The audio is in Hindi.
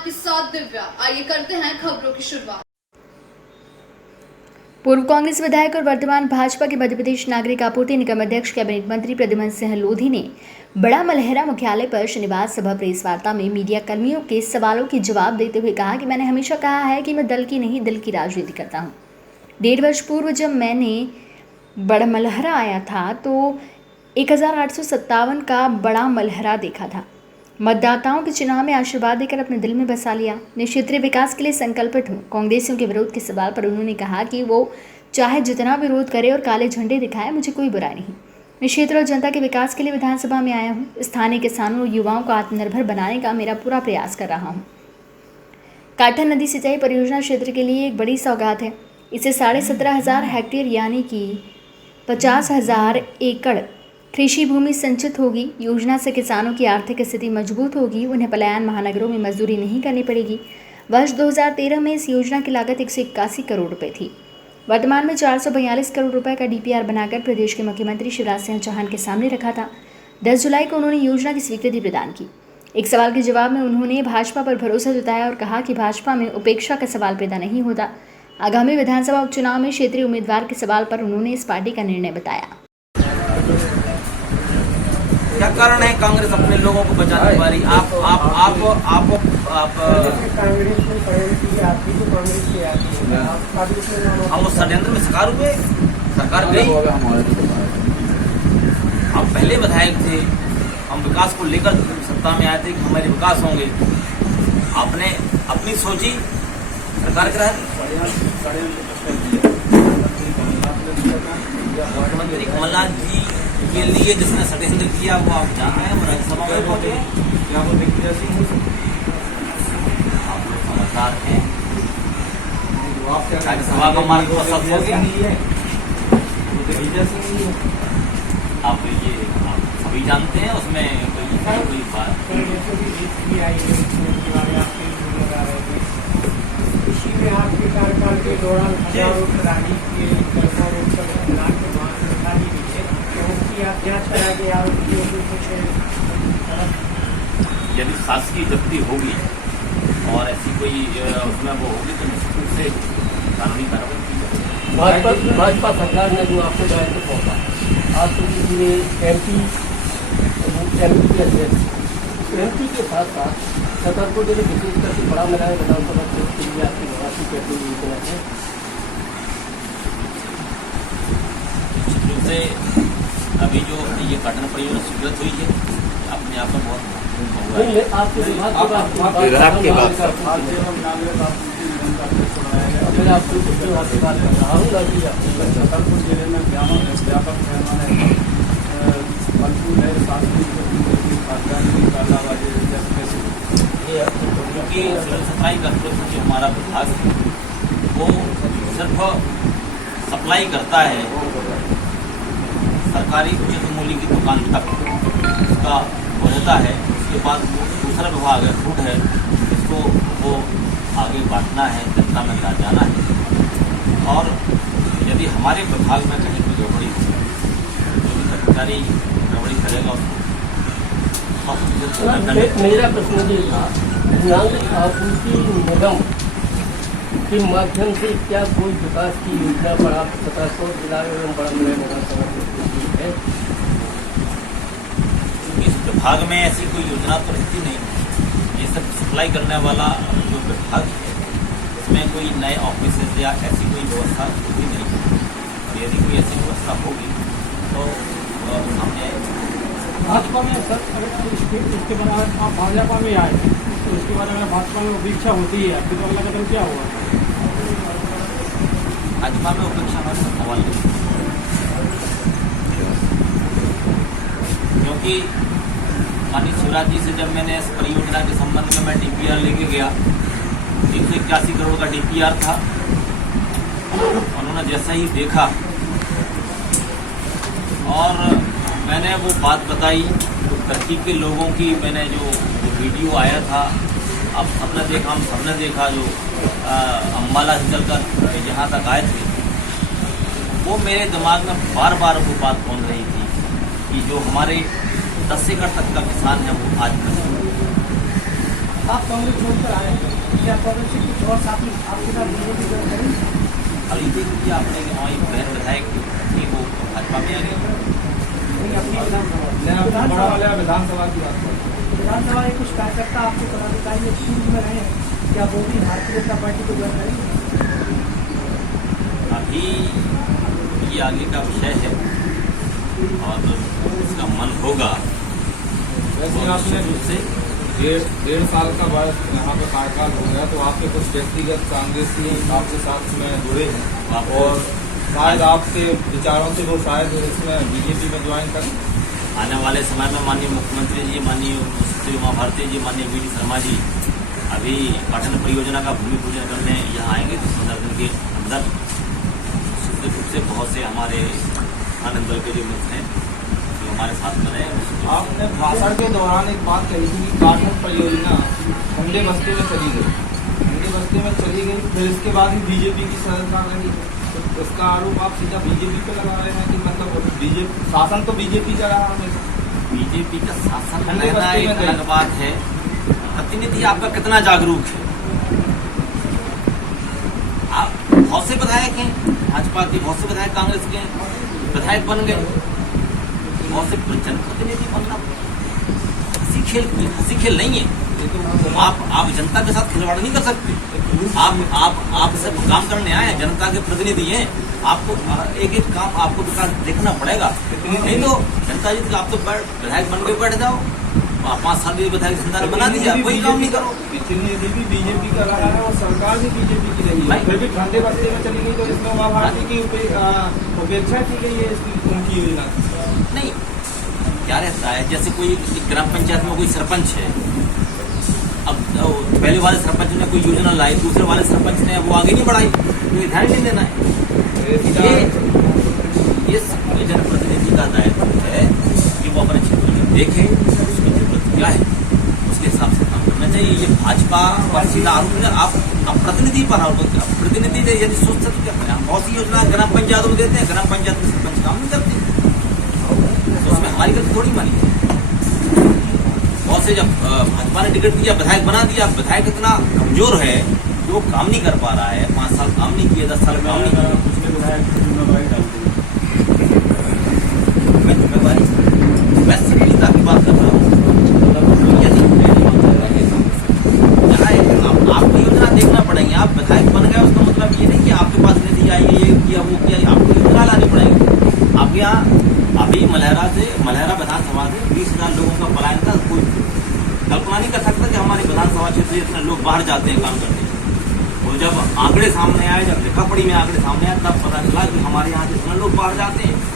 आपके साथ दिव्या। आइए करते हैं खबरों की शुरुआत। पूर्व कांग्रेस विधायक और वर्तमान भाजपा के मध्य प्रदेश नागरिक आपूर्ति निगम अध्यक्ष कैबिनेट मंत्री प्रद्युमन सिंह लोधी ने बड़ा मलहरा मुख्यालय पर शनिवार सुबह प्रेस वार्ता में मीडिया कर्मियों के सवालों के जवाब देते हुए कहा कि मैंने हमेशा कहा है कि मैं दल की नहीं दिल की राजनीति करता हूं। 1.5 वर्ष पूर्व जब मैंने बड़ा मलहरा आया था तो 1857 का बड़ा मलहरा देखा था। मतदाताओं के चुनाव में आशीर्वाद देकर अपने दिल में बसा लिया। मैं क्षेत्रीय विकास के लिए संकल्पित हूँ। कांग्रेसियों के विरोध के सवाल पर उन्होंने कहा कि वो चाहे जितना विरोध करे और काले झंडे दिखाए, मुझे कोई बुराई नहीं। मैं क्षेत्र और जनता के विकास के लिए विधानसभा में आया हूँ। स्थानीय किसानों और युवाओं को आत्मनिर्भर बनाने का मेरा पूरा प्रयास कर रहा हूँ। काठा नदी सिंचाई परियोजना क्षेत्र के लिए एक बड़ी सौगात है। इसे 17,500 हेक्टेयर यानी कि 50,000 एकड़ कृषि भूमि संचित होगी। योजना से किसानों की आर्थिक स्थिति मजबूत होगी। उन्हें पलायन महानगरों में मजदूरी नहीं करनी पड़ेगी। वर्ष 2013 में इस योजना की लागत 181 करोड़ रुपए थी। वर्तमान में 442 करोड़ रुपए का डीपीआर बनाकर प्रदेश के मुख्यमंत्री शिवराज सिंह चौहान के सामने रखा था। 10 जुलाई को उन्होंने योजना की स्वीकृति प्रदान की। एक सवाल के जवाब में उन्होंने भाजपा पर भरोसा जताया और कहा कि भाजपा में उपेक्षा का सवाल पैदा नहीं होता। आगामी विधानसभा उपचुनाव में क्षेत्रीय उम्मीदवार के सवाल पर उन्होंने इस पार्टी का निर्णय बताया। क्या कारण है कांग्रेस अपने लोगों को बचाने वाली? आप हम उस षड्यंत्र में शिकार हुए। सरकार गई, हम पहले विधायक थे, हम विकास को लेकर सत्ता में आए थे कि हमारे विकास होंगे। आपने अपनी सोची, सरकार करा मुख्यमंत्री कमलनाथ जी के लिए जिसने षड्यंत्र किया वो आप जानते हैं। राज्यसभा में बोले क्या वो दिग्विजय सिंह हो सकते? आप लोग समझदार हैं। राज्यसभा का मार्ग पसंद हो गया। दिग्विजय सिंह आप ये आप सभी जानते हैं। उसमें कोई बात कृषि में आपके कार्यकाल के दौरान हजारों प्राणी के यदि शासकीय जब्ती होगी और ऐसी कोई उसमें वो होगी तो निश्चित रूप से कानूनी कार्रवाई की जाएगी। भाजपा सरकार ने जो आपको दायित्व सौंपा, आज तो किसी एमपी के अध्यक्ष एमपी के साथ साथ छतरपुर जिले विशेष करके बड़ा मलहरा विधानसभा क्षेत्र के लिए आपकी निवासी कैसे योजना है? निश्चित रूप से अभी जो ये काटन परियोजना स्वीकृत हुई है अपने आप में बहुत महत्वपूर्ण है। आपके विभाग के बाद छतरपुर जिले में व्यापक पैमाने फलफूल है, क्योंकि सिविल सप्लाई का जो हमारा विभाग है वो सिर्फ सप्लाई करता है सरकारी उचित मूल्य की दुकान तक, उसका हो जाता है। उसके बाद दूसरा विभाग है फूड है, इसको वो आगे बांटना है, जनता में जाना है। और यदि हमारे विभाग में कहीं कोई गड़बड़ी हो, जो भी कर्मचारी गड़बड़ी करेगा उसको। मेरा प्रश्न ये था, नागरिक आपूर्ति निगम के माध्यम से क्या कोई विकास की योजना पर आप छतरपुर जिला एवं बड़ा मलहरा विधानसभा है? इस विभाग में ऐसी कोई योजना तो रहती नहीं। ये सब सप्लाई करने वाला जो विभाग है इसमें कोई नए ऑफिस या ऐसी कोई व्यवस्था होती नहीं। और यदि कोई ऐसी व्यवस्था होगी तो सामने आएगी। भाजपा में सर इसके बाद आप भाजपा में आए तो उसके बाद अगर भाजपा में उपेक्षा होती है फिर अगला कदम क्या होगा? भाजपा में उपेक्षा का सवाल नहीं, क्योंकि माननीय शिवराज जी से जब मैंने इस परियोजना के संबंध में मैं डीपीआर लेके गया, 181 करोड़ का डीपीआर था। उन्होंने जैसा ही देखा और मैंने वो बात बताई तो तरकीब के लोगों की, मैंने जो वीडियो आया था अब सबने देखा, हम सबने देखा, जो अम्बाला से चलकर जहाँ तक आए थे, वो मेरे दिमाग में बार बार वो बात पहुँच रही थी कि जो हमारे 10 एकड़ तक का किसान है वो आज आप कांग्रेस छोड़कर आए हैं, क्या कांग्रेस से कुछ और साथी आपके साथ बीजेपी ज्वाइन करेंगे? अभी देखिए आपने कि हमारी बहन विधायक थी वो भाजपा में आ गई। नहीं, अपनी मैं अपना बड़ा वाला विधानसभा की बात कर रहा हूँ। विधानसभा के कुछ कार्यकर्ता आपके पदाधिकारी में पूर्व में रहे हैं, क्या वो भी भारतीय जनता पार्टी को ज्वाइन करेंगे? अभी ये आगे का विषय है और इसका मन होगा वैसे और आपने निश्चित रूप से 1.5 साल का बयस यहाँ पे कार्यकाल हो गया, तो आपके कुछ व्यक्तिगत कांग्रेसी आपके साथ में जुड़े हैं और शायद आपके विचारों से वो शायद इसमें बीजेपी में ज्वाइन करें। आने वाले समय में माननीय मुख्यमंत्री जी, माननीय श्री उमा भारती जी, माननीय वी.डी. शर्मा जी अभी पाटन परियोजना का भूमि पूजन करने यहाँ आएंगे। तो 15 दिन के अंदर निश्चित रूप से बहुत से हमारे आनंद दल के जो मित्र हैं जो हमारे साथ में रहे। आपने भाषण के दौरान एक बात कही थी कि पाटन परियोजना हुंडे बस्ती में चली गई, हुंडे बस्ती में चली गई, फिर इसके बाद भी बीजेपी की सरकार रही। तो इसका आरोप आप सीधा बीजेपी पे लगा रहे हैं कि मतलब बीजेपी शासन तो बीजेपी का रहा हमेशा। बीजेपी का शासन हुंडे रहना बस्ती में एक गई। अलग बात है, प्रतिनिधि आपका कितना जागरूक है। आप बहुत से विधायक हैं भाजपा के, बहुत से विधायक कांग्रेस के विधायक बन गए, बहुत से जनप्रतिनिधि बनना हंसी खेल नहीं है। आप जनता के साथ खिलवाड़ नहीं कर सकते। आप सब काम करने आए, जनता के प्रतिनिधि हैं, आपको एक एक काम आपको विकास देखना पड़ेगा। नहीं तो जनता जी आप तो विधायक बन के बैठ जाओ, 5 साल के विधायक संतान बना दीजिए, कोई काम नहीं करो। प्रतिनिधि भी बीजेपी का रहा है और सरकार भी बीजेपी की रही है, फिर भी ठंडे बस्ती में चली गई, तो इसमें उमा भारती की उपेक्षा की गई है इसकी उनकी योजना। नहीं, क्या रहता है, जैसे कोई ग्राम पंचायत में कोई सरपंच है, अब पहले वाले सरपंच ने कोई योजना लाई, दूसरे वाले सरपंच ने वो आगे नहीं बढ़ाई, तो ध्यान नहीं देना है। ये जनप्रतिनिधि का दायित्व है कि वो अपने क्षेत्र में देखे उसकी जरूरत क्या है, उसके हिसाब से काम करना चाहिए। ये भाजपा पर सीधा आरोप है, आप प्रतिनिधि पर आरोप, प्रतिनिधि यदि सोच सकते क्या करें। हम बहुत सी योजना ग्राम पंचायत को देते हैं, ग्राम पंचायत में सरपंच काम नहीं करते, तो उसमें हमारी गलती थोड़ी मानी है। बहुत से जब भाजपा ने टिकट दिया, विधायक बना दिया, विधायक इतना कमजोर है कि वो काम नहीं कर पा रहा है, 5 साल काम नहीं किए, 10 साल काम नहीं किया, पिछले विधायक की जिम्मेदारी डाल दी। मैं जिम्मेवारी मैं सक्रियता की बात कर रहा हूँ। आपको योजना देखना पड़ेगी। आप विधायक बन गए उसका मतलब ये नहीं कि आपके पास निधि आई, ये किया वो किया, आपको योजना लानी पड़ेगी। आपके यहाँ अभी मलहरा विधानसभा से 20,000 लोगों का पलायन था। कोई कल्पना नहीं कर सकता कि हमारे विधानसभा क्षेत्र से इतने लोग बाहर जाते हैं काम करने। और जब आंकड़े सामने आए, जब लिखा पढ़ी में आंकड़े सामने आए, तब पता चला कि हमारे यहाँ जितने लोग बाहर जाते हैं